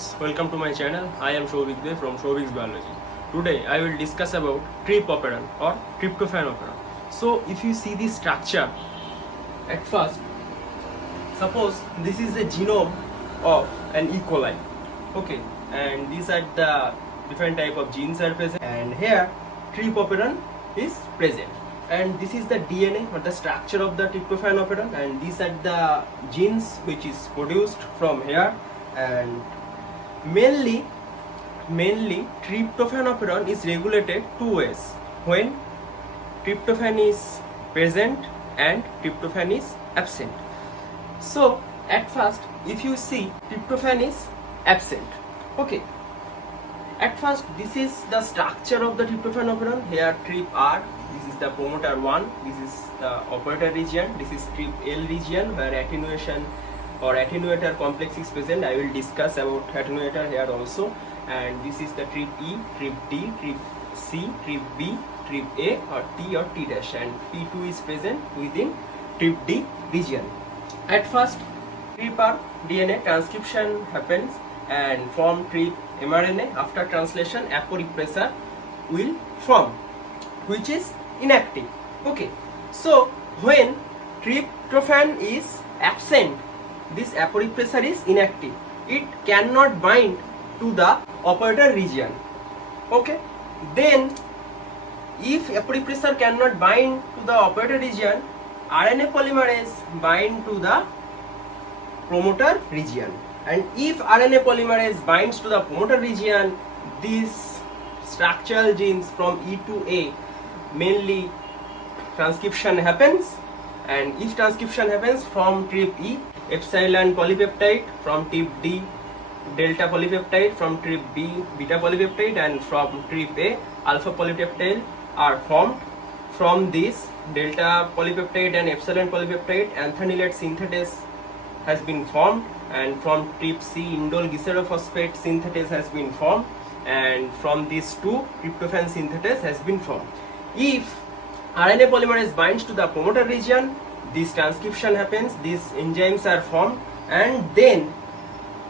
friends, welcome to my channel. I am Souvik from souvik.bios. Today I will discuss about Operon or Tryptophan Operon. So if you see the structure, at first, suppose this is the genome of an E. coli. Okay, and these are the different type of genes are present, and here Operon is present. And this is the DNA or the structure of the Tryptophan operon, and these are the genes which is produced from here. And mainly Tryptophan operon is regulated two ways: when tryptophan is present and tryptophan is absent. So at first, if you see, tryptophan is absent. Okay, at first this is the structure of the Tryptophan operon. Here Tryp R, this is the promoter 1, this is the operator region, this is Tryp L region where attenuation or attenuator complex is present. I will discuss about attenuator here also. And this is the Tryp E, Tryp D, Tryp C, Tryp B, Tryp A or T or T dash, and P2 is present within Tryp D region. At first, Tryp R DNA transcription happens, and from Tryp mRNA, after translation, aporipressor will form, which is inactive. Okay, so when tryptophan is absent, this aporipressor is inactive. It cannot bind to the operator region. Okay, then if aporipressor cannot bind to the operator region, RNA polymerase bind to the promoter region. And if RNA polymerase binds to the promoter region, these structural genes from E to A, mainly transcription happens. And if transcription happens from Tryp E, epsilon polypeptide, from Tryp D, delta polypeptide, from Tryp B, beta polypeptide, and from Tryp A, alpha polypeptide are formed. From this delta polypeptide and epsilon polypeptide, anthranilate synthetase has been formed, and from Tryp C, indole glycerophosphate synthetase has been formed, and from these two, tryptophan synthetase has been formed. If RNA polymerase binds to the promoter region, this transcription happens, these enzymes are formed, and then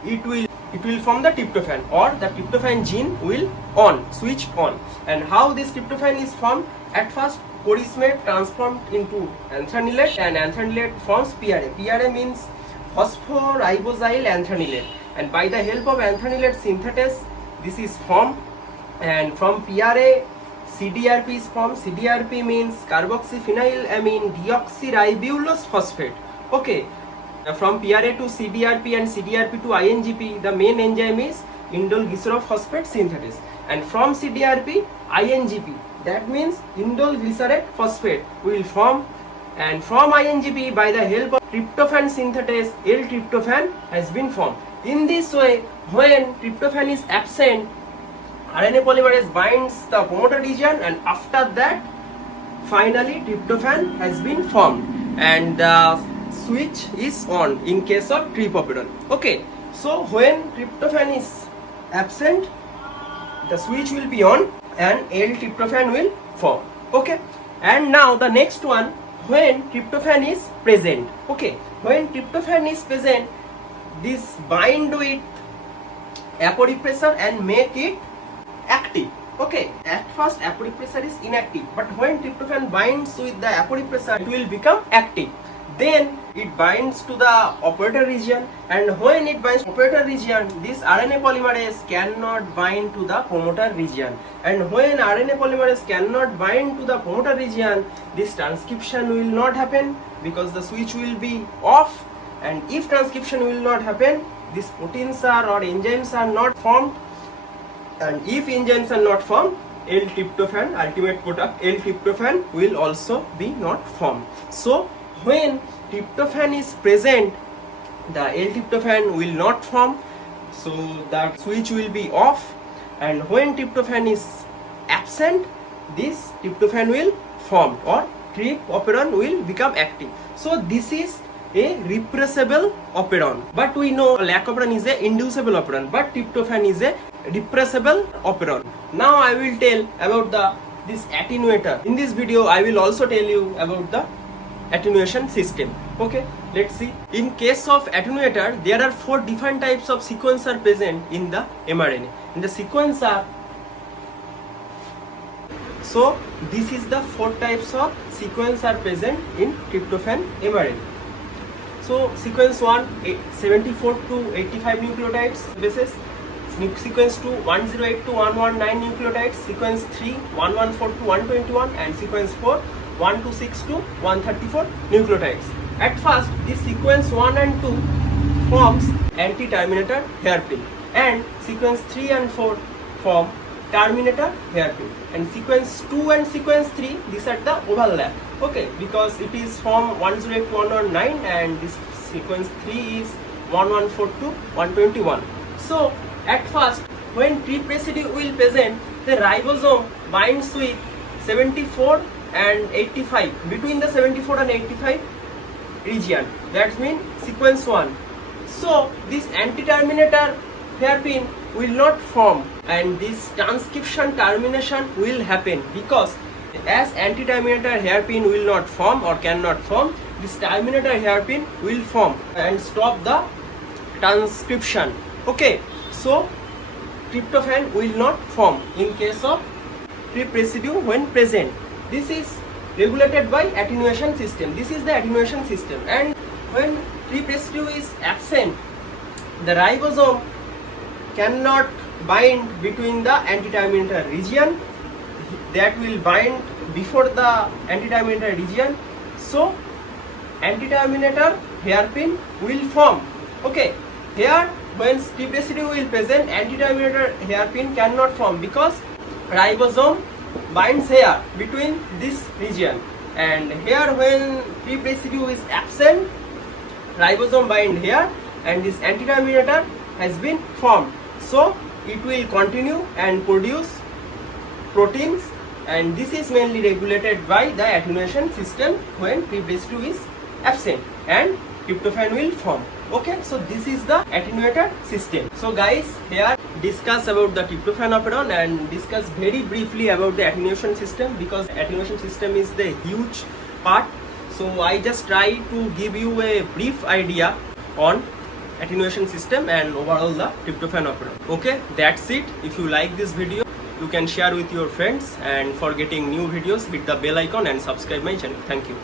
it will form the tryptophan, or the tryptophan gene will switch on. And how this tryptophan is formed? At first, chorismate transformed into anthranilate, and anthranilate forms PRA. PRA means phosphoribosyl anthranilate, and by the help of anthranilate synthetase, this is formed. And from PRA, CDRP is formed. CDRP means carboxyphenylamine deoxyribulose phosphate. Okay, from PRA to CDRP and CDRP to INGP, the main enzyme is indole glycerophosphate synthetase. And from CDRP, INGP, that means indole glycerate phosphate will form. And from INGP, by the help of tryptophan synthetase, L-tryptophan has been formed. In this way, when tryptophan is absent, RNA polymerase binds the promoter region, and after that, finally tryptophan has been formed, and the switch is on in case of Tryp operon. Okay, so when tryptophan is absent, the switch will be on and L-tryptophan will form. Okay, and now the next one, when tryptophan is present. Okay, when tryptophan is present, this bind with aporipressor and make it active. Okay, at first aporipressor is inactive, but when tryptophan binds with the aporipressor, it will become active. Then it binds to the operator region, and when it binds to operator region, this RNA polymerase cannot bind to the promoter region. And when RNA polymerase cannot bind to the promoter region, this transcription will not happen because the switch will be off. And if transcription will not happen, these proteins or enzymes are not formed. And if enzymes are not formed, L-tryptophan, ultimate product L-tryptophan, will also be not formed. So when tryptophan is present, the L-tryptophan will not form, so the switch will be off. And when tryptophan is absent, this tryptophan will form, or Tryp operon will become active. So this is a repressible operon. But we know lac operon is a inducible operon, but tryptophan is a repressible operon. Now I will tell about this attenuator. In this video, I will also tell you about the attenuation system. Okay, let's see. In case of attenuator, there are 4 different types of sequence are present in the mRNA. And the sequence are, so this is the 4 types of sequence are present in tryptophan mRNA. So sequence 1, 74 to 85 nucleotides bases. Sequence 2, 108 to 119 nucleotides. Sequence 3, 114 to 121, and sequence 4, 126 to 134 nucleotides. At first, this sequence 1 and 2 forms anti-terminator hairpin, and sequence 3 and 4 form terminator hairpin, and sequence 2 and sequence 3, these are the overlap. Okay, because it is from 108 to 119, and this sequence 3 is 114 to 121. So at first, when trip residue will present, the ribosome binds with 74 and 85, between the 74 and 85 region. That means sequence 1. So this anti-terminator hairpin will not form, and this transcription termination will happen, because as anti-terminator hairpin will not form or cannot form, this terminator hairpin will form and stop the transcription. Okay, so tryptophan will not form in case of trip residue when present. This is regulated by attenuation system. This is the attenuation system. And when trip residue is absent, the ribosome cannot bind between the anti-terminator region, that will bind before the anti-terminator region. So anti-terminator hairpin will form. Okay, here when trip residue will present, anti-terminator hairpin cannot form, because ribosome binds here between this region, and here when trip residue is absent, ribosome bind here, and this anti-terminator has been formed. So it will continue and produce proteins, and this is mainly regulated by the attenuation system when trip residue is absent, and tryptophan will form. Okay, so this is the attenuator system. So guys, here discuss about the tryptophan operon and discuss very briefly about the attenuation system, because attenuation system is the huge part. So I just try to give you a brief idea on attenuation system and overall the tryptophan operon. Okay, that's it. If you like this video, you can share with your friends, and for getting new videos, hit the bell icon and subscribe my channel. Thank you.